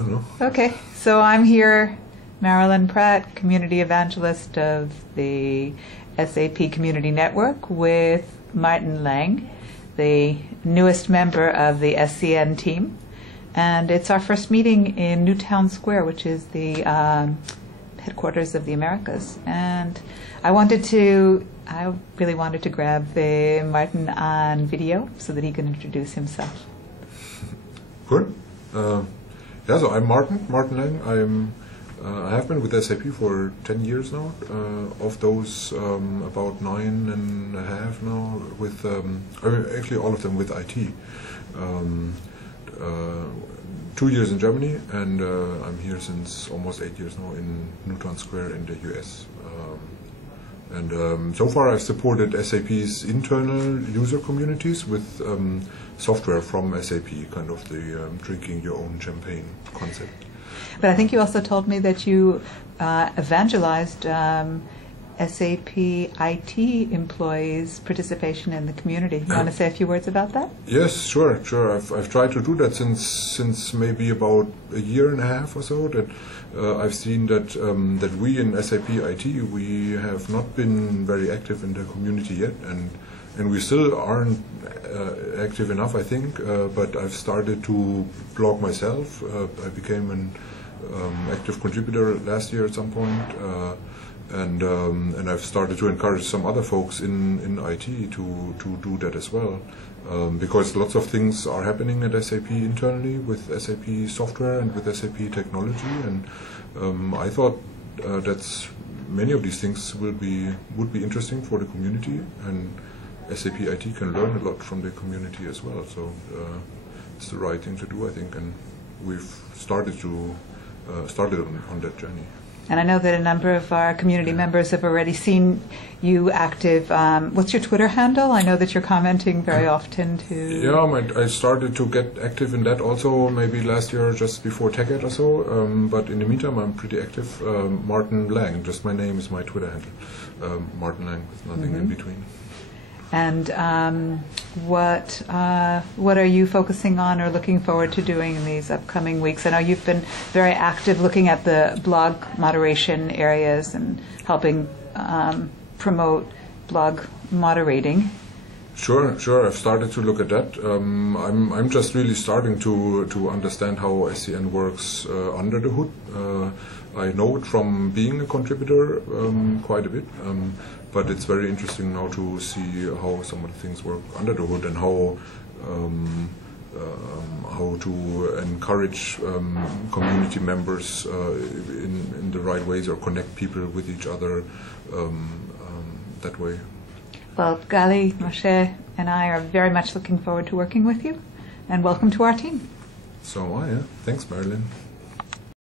Hello. Okay, so I'm here, Marilyn Pratt, Community Evangelist of the SAP Community Network, with Martin Lang, the newest member of the SCN team. And it's our first meeting in Newtown Square, which is the headquarters of the Americas. And I really wanted to grab Martin on video so that he can introduce himself. Good. Yeah, so I'm Martin Lang. I have been with SAP for 10 years now. Of those, about 9.5 now with, actually all of them with IT. 2 years in Germany, and I'm here since almost 8 years now in Newtown Square in the US. And so far I've supported SAP's internal user communities with software from SAP, kind of the drinking your own champagne concept. But I think you also told me that you evangelized SAP IT employees' participation in the community. You want to say a few words about that? Yes, sure. I've tried to do that since maybe about a year and a half or so. That I've seen that that we in SAP IT, we have not been very active in the community yet, and we still aren't active enough, I think. But I've started to blog myself. I became an active contributor last year at some point. And I've started to encourage some other folks in IT to do that as well, because lots of things are happening at SAP internally with SAP software and with SAP technology, and I thought that many of these things would be interesting for the community, and SAP IT can learn a lot from the community as well. So it's the right thing to do, I think, and we've started on that journey. And I know that a number of our community members have already seen you active. What's your Twitter handle? I know that you're commenting very often to... Yeah, I started to get active in that also maybe last year, just before TechEd or so. But in the meantime, I'm pretty active. Martin Lang, just my name is my Twitter handle. Martin Lang, with nothing in between. And what are you focusing on or looking forward to doing in these upcoming weeks? I know you've been very active looking at the blog moderation areas and helping promote blog moderating. Sure. I've started to look at that. I'm just really starting to understand how SCN works under the hood. I know it from being a contributor quite a bit, but it's very interesting now to see how some of the things work under the hood and how to encourage community members in the right ways, or connect people with each other that way. Well, Gali, Moshe, and I are very much looking forward to working with you, and welcome to our team. So am I, yeah. Thanks, Marilyn.